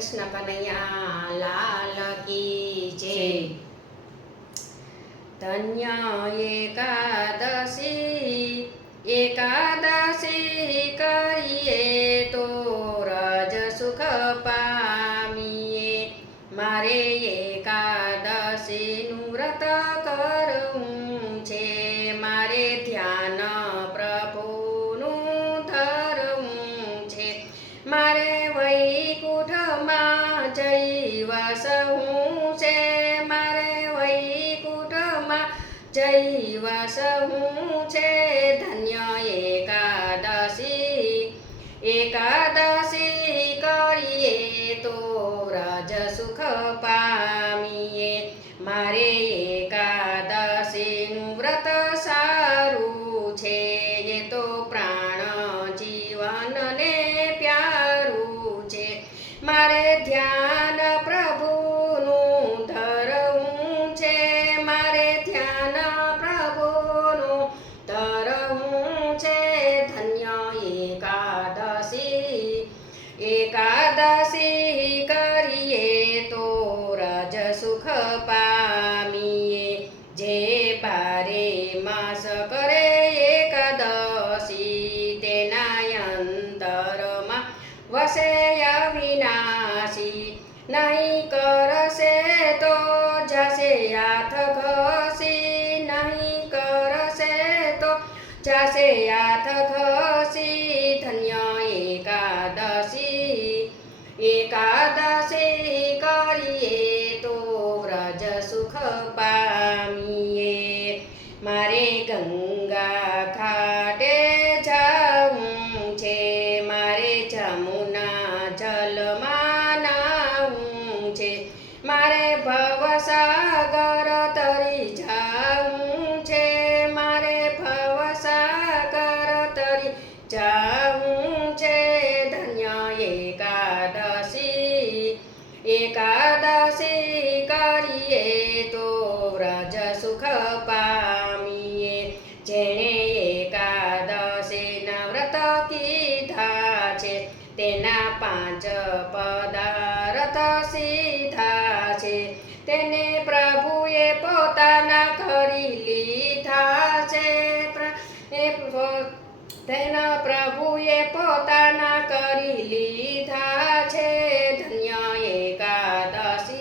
કૃષ્ણ કનૈયા લાલ કી જય. ધન્ય એકાદશી મારે વૈકુંઠમાં જઈ વસવું છે. મારે વૈકુંઠમાં જઈ વસવું છે. ધન્ય એકાદશી એકાદશી કરીએ તો રાજ સુખ પામીએ. મારે એકાદશીનું નહીં કરશે તો જશે હાથ ઘસી. નહીં કરશે તો જશે હાથ ઘસી. ધન્ય એકાદશી. એકાદશી કરીએ તો વ્રજ સુખ પામીએ. મારે ગંગા ઘાટે જવું છે. મારે જમુના જલમાં વ્રજ સુખ પામીએ. જેણે એકાદશીના વ્રત કીધા છે, તેના પાંચ પદાર્થ સીધા છે. તેને પ્રભુએ પોતાના કરી લીધા છે. તેના પ્રભુએ પોતાના કરી લીધા છે. ધન્ય એકાદશી.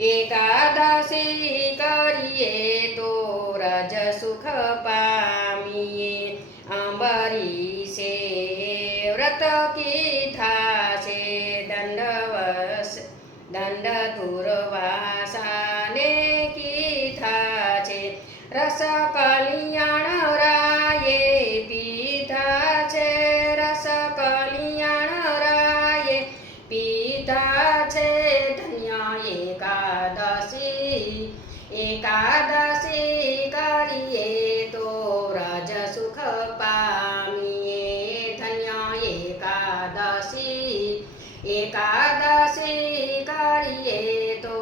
એકાદશી અંબરીશે વ્રત કીધા છે દંડવસ દંડ દુર્વાસાને કીધા છે રસ કલ્યાણ રાયે પીધા છે રસ કલ્યાણ રાયે પીધા છે ધન્ય એકાદશી એકાદશી એકાદશી કરીએ તો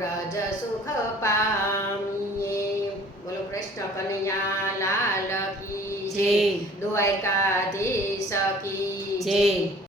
રજ સુખ પામીએ બોલો કૃષ્ણ કનૈયા લાલ કી જય. દ્વારકાધીશ કી જય